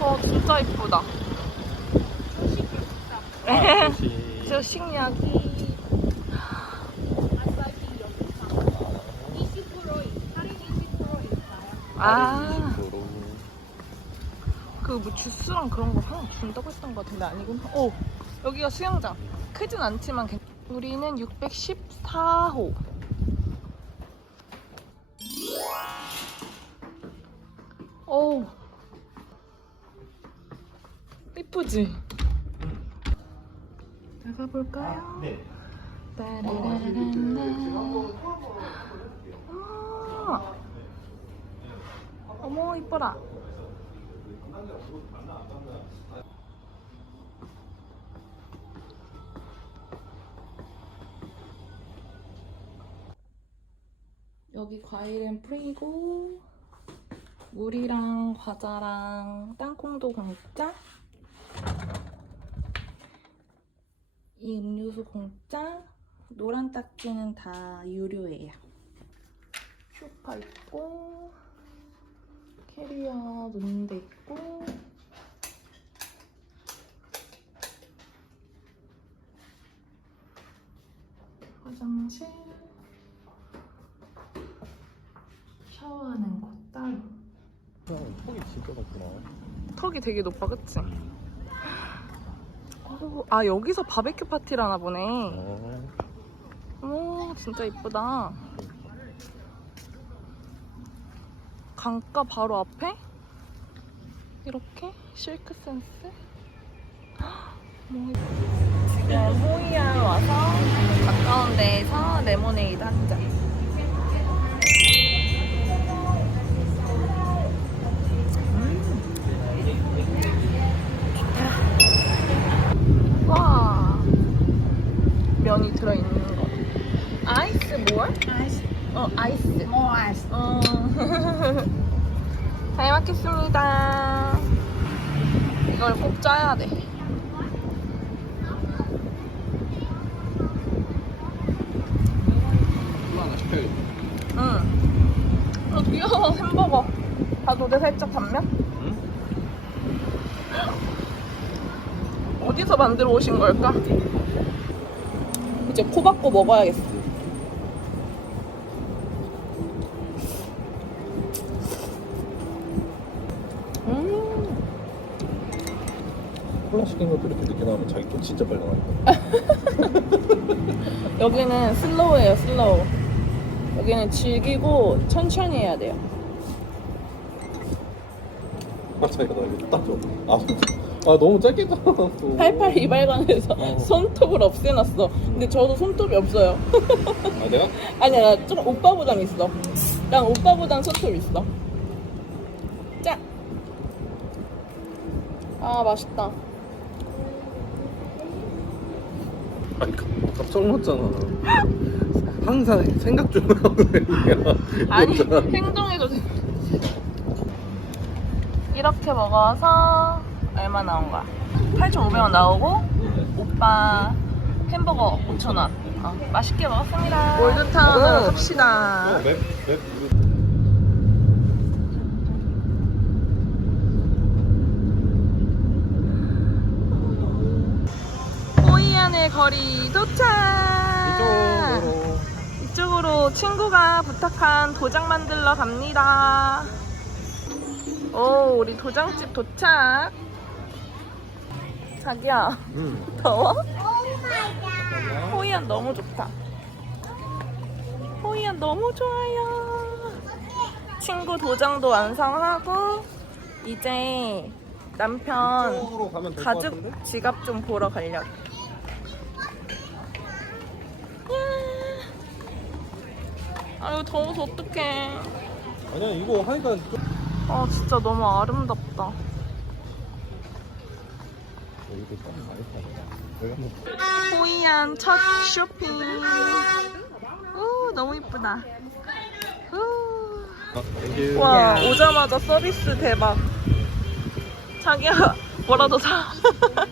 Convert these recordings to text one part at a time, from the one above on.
어 진짜 이쁘다. 아. 저 식약이 20% 할인 20% 있어요. 아. 도로. 그 뭐 주스랑 그런 거 하나 준다고 했던 것 같은데 아니구나. 오 여기가 수영장. 크진 않지만 괜... 우리는 614호. 오 이쁘지? 나가 볼까요? 네. 아. 어머 이뻐라. 여기 과일은 프리고 물이랑 과자랑 땅콩도 공짜 이 음료수 공짜 노란 딱지는 다 유료예요 쇼파 있고 캐리어 놓는 데 있고 화장실 샤워하는 곳 따로 턱이 진짜 같구나. 턱이 되게 높아 그치? 오, 아 여기서 바베큐 파티를 하나 보네. 어. 오 진짜 이쁘다. 강가 바로 앞에? 이렇게? 실크 센스? 뭐 지금 호이안 와서 가까운 데에서 레모네이드 한 잔 어 아이스 뭐 아이스. 어. 잘 먹겠습니다. 이걸 꼭 짜야 돼. 응. 어, 귀여워, 햄버거. 봐도 돼, 살짝 단면? 응? 어디서 만들어 오신 걸까? 이제 코 박고 먹어야겠어. 시킨 것도 이렇게 늦게 나오면 자기 돈 진짜 빨리 나니까. 여기는 슬로우예요, 슬로우. 여기는 즐기고 천천히 해야 돼요. 아, 자기가 나 이거 딱 줘. 아, 아 너무 짧게 끊어놨어. 88 이발관에서 어. 손톱을 없애놨어. 근데 저도 손톱이 없어요. 아, 내가? 아니야, 나 좀 오빠보단 있어. 난 오빠보단 손톱 있어. 짠! 아, 맛있다. 아니, 깜- 깜짝 놀랐잖아. 항상 생각 좀 하고 얘기야. 아니. 행동해도 돼. 이렇게 먹어서 얼마 나온 거야? 8,500원 나오고, 오빠 햄버거 5,000원. 어, 맛있게 먹었습니다. 올드타운으로 갑시다. 어, 맵, 맵. 호이안의 거리 도착! 이쪽으로. 이쪽으로 친구가 부탁한 도장 만들러 갑니다. 오, 우리 도장집 도착. 자기야, 응. 더워? 호이안 너무 좋다. 호이안 너무 좋아요. 친구 도장도 완성하고, 이제 남편 이쪽으로 가면 될것 같은데? 가죽 지갑 좀 보러 가려고. 아유 더워서 어떡해. 아니야, 이거 하니까 좀. 아 진짜 너무 아름답다. 호이안 첫 쇼핑. 우 너무 이쁘다. 우. 와 오자마자 서비스 대박. 자기야 뭐라도 사.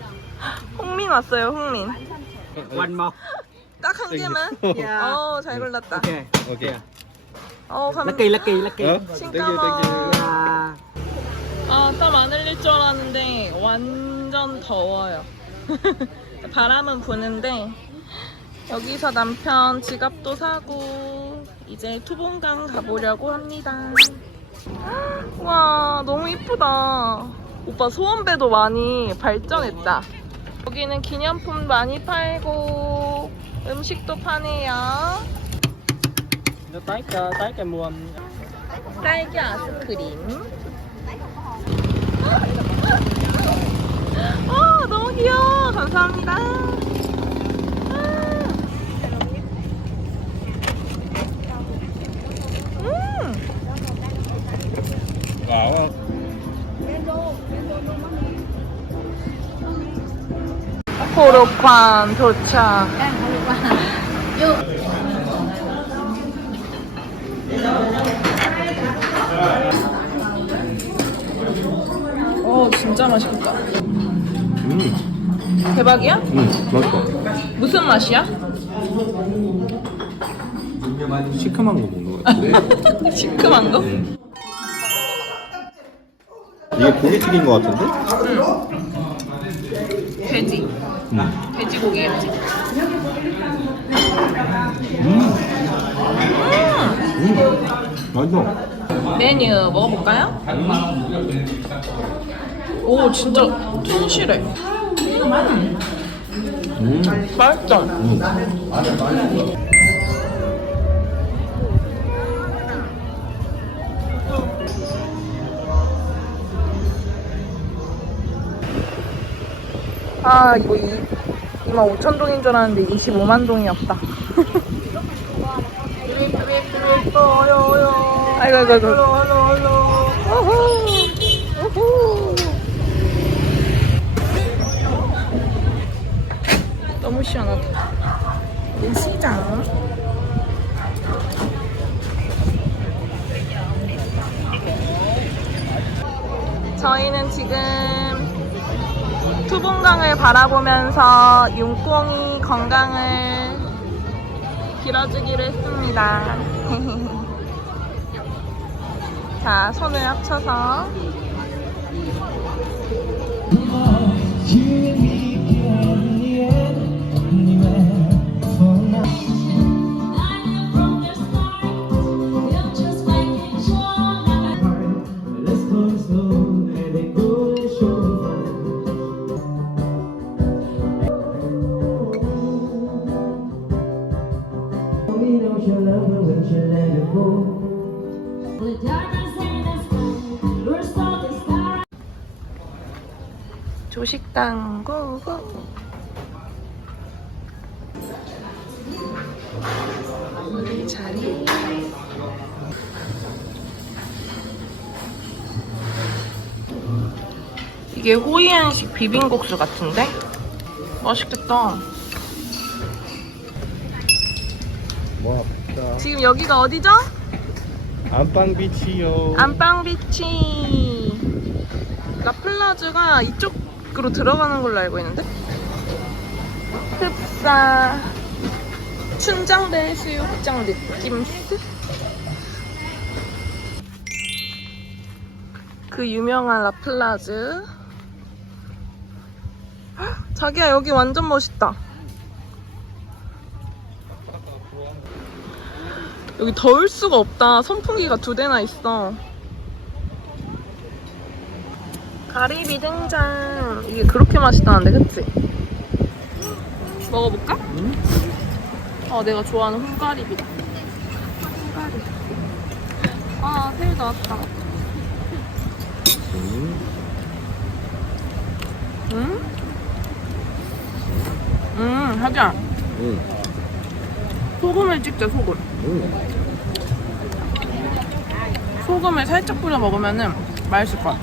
홍민 왔어요 홍민. One more. 딱 한 개만. Yeah. 어 잘 골랐다. Okay. 오케이. 어 감. Lucky, lucky, lucky. 어? 땡큐, 땡큐. Yeah. 아 땀 안 흘릴 줄줄 알았는데 완전 더워요. 바람은 부는데 여기서 남편 지갑도 사고 이제 투봉강 가보려고 합니다. 와 너무 이쁘다. 오빠 소원배도 많이 발전했다. 여기는 기념품 많이 팔고 음식도 파네요. tái ờ, tái cái mua 딸기 아이스크림. 어, 너무 귀여워. 감사합니다. 음, 아, 호로관 도착. 어, 진짜 맛있겠다. 음, 대박이야? 음, 맛있다. 무슨 맛이야? 시큼한 거 먹는 거 같은데? 시큼한 거? 이게 고기 튀긴 거 같은데? 돼지. 음. 돼지고기겠지. 음. 맛있어. 메뉴 먹어볼까요? 오 진짜 튼실해. 음. 맛있다. 음. 아 이거 2, 2만 5천 동인 줄 알았는데 25만 동이었다. 아이고 아이고 아이고. 너무 시원하다. 이 시장. 저희는 지금 투봉강을 바라보면서 윤꽁이 건강을 빌어주기로 했습니다. 자, 손을 합쳐서 조식당 고고. 우리 자리. 이게 호이안식 비빔국수 같은데? 맛있겠다. 와, 자. 지금 여기가 어디죠? 안방비치요. 안방비치. 라플라즈가 이쪽으로 들어가는 걸로 알고 있는데? 흡사. 춘장대 해수욕장 느낌스? 그 유명한 라플라즈. 헉, 자기야, 여기 완전 멋있다. 여기 더울 수가 없다. 선풍기가 두 대나 있어. 가리비 등장. 이게 그렇게 맛있다는데, 그치? 먹어볼까? 어, 내가 좋아하는 홍가리비다. 홍가리. 아, 새우 나왔다. 음. 응? 음, 하자. 음. 소금을 찍자, 소금. 음. 소금을 살짝 뿌려 먹으면은 맛있을 것 같아.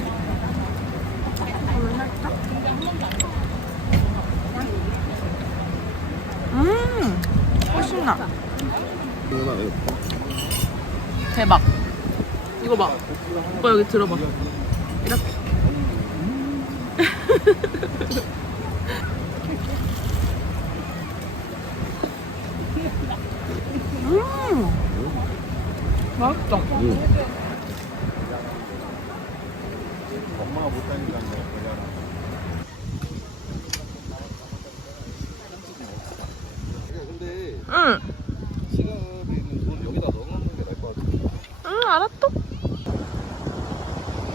음, 훨씬 나. 대박. 이거 봐. 오빠 여기 들어봐. 이렇게. 음, 맛있다. 음. 엄마가 못 다니니까 내가 근데 응. 지갑에 있는 돈 여기다 넣어놓는 게 나을 것 같아. 응, 알았어.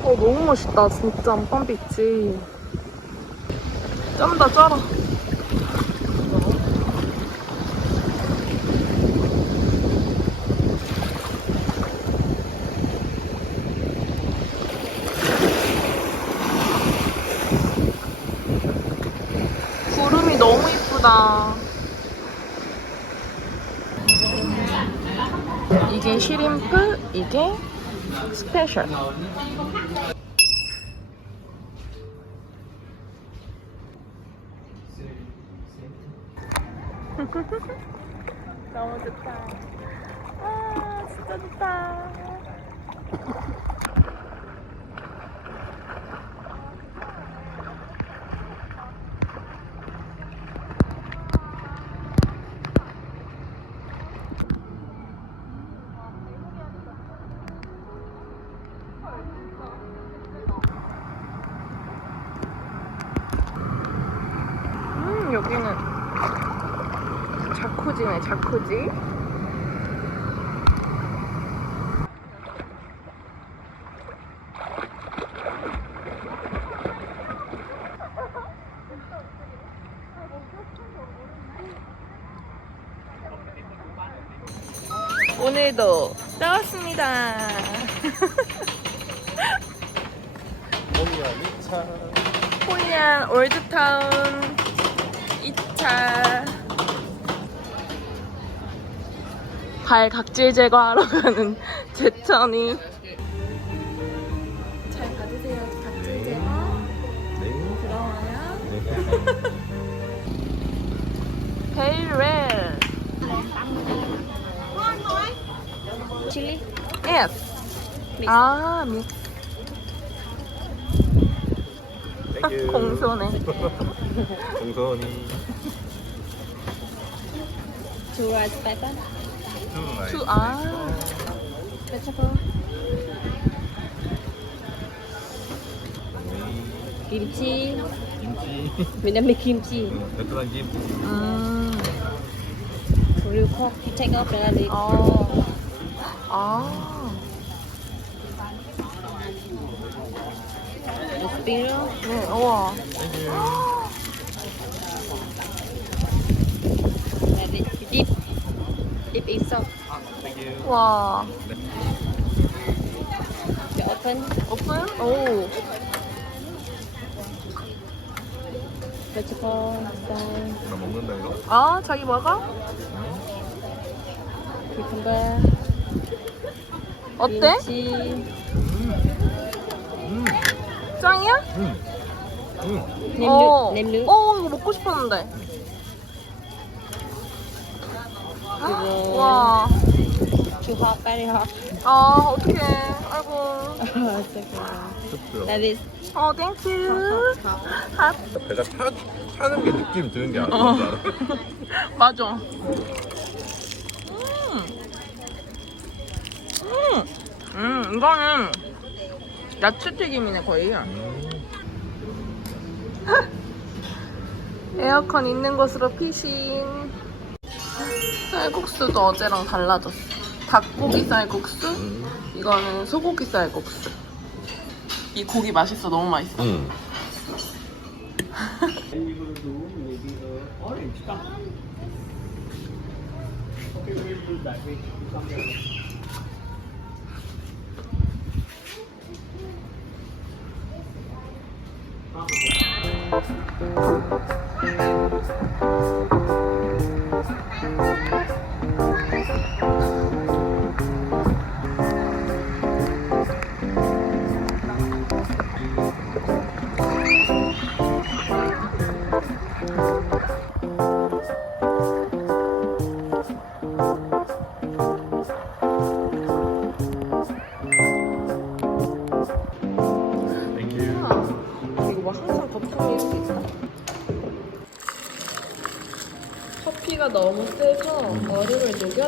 어, 너무 멋있다. 진짜 안방비치. 짠다, 짜라. 구름이 너무 이쁘다. 쉬림프, 이게 스페셜. 너무 좋다. 아, 진짜 좋다. 음, 여기는 자쿠지. 오늘도 나왔습니다. 어미야 미차. 호이안 올드타운 2차 발 각질 제거하러 가는 제천이. 잘 받으세요. 각질 제거. 네. 부러워요. 네. 베일웰 chili? Yes. 아 믹스. 공손해. 공손이. two rice pattern 투, 아 vegetable kimchi 김치. Vietnamese kimchi 베트남 김. 음, real pork you take off the garlic 아, 아, the spinach 네, 우와. and it you dip dip in salt 와, open 오픈? 오, style 나 먹는다 이거? 아, 자기 먹어? cucumber 어때? 음. 짱이야? 음. 음. nem 어, nước nem nước 어, 이거 먹고 싶었는데. 그 too hot very hot 아, 어떡해. 아이고. okay 좋죠. that is 어, 땡큐. 핫. 배가 타, 타는 게 느낌 드는 게 아니야. 알아? 맞아. 음. 음. 음, 이거는 야채 튀김이네, 거의. 음. 에어컨 있는 곳으로 피신. 쌀국수도 어제랑 달라졌어. 닭고기 쌀국수, 음. 이거는 소고기 쌀국수. 이 고기 맛있어, 너무 맛있어. 음.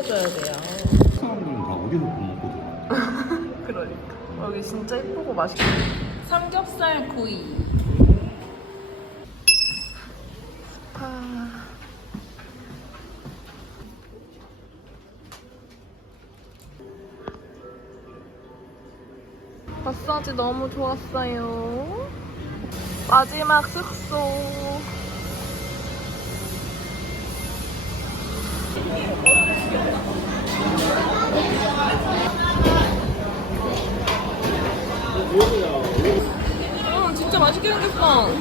녹여줘야 돼요. 사람들은 다 우리 놓고 먹거든. 그러니까. 여기 진짜 이쁘고 맛있게 삼겹살 구이. 스파. 마사지 너무 좋았어요. 마지막 숙소. 음, 진짜 맛있게 생겼어.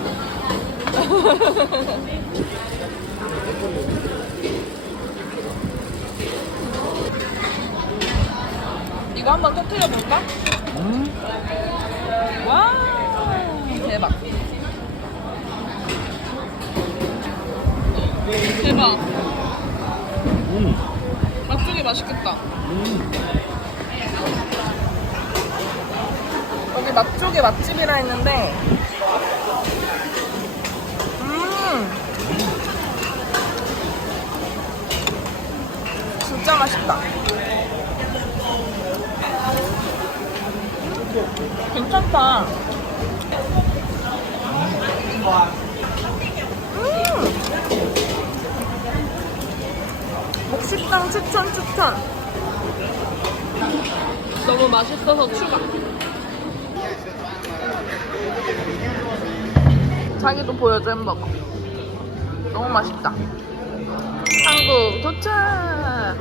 이거 한번 터트려 볼까? 와, 대박. 대박. 음. 맛있겠다. 여기 맛쪽에 맛집이라 했는데, 음, 진짜 맛있다. 괜찮다. 음! 목 식당 추천 추천. 너무 맛있어서 추가. 자기도 보여줘 햄버거. 너무 맛있다. 한국 도착.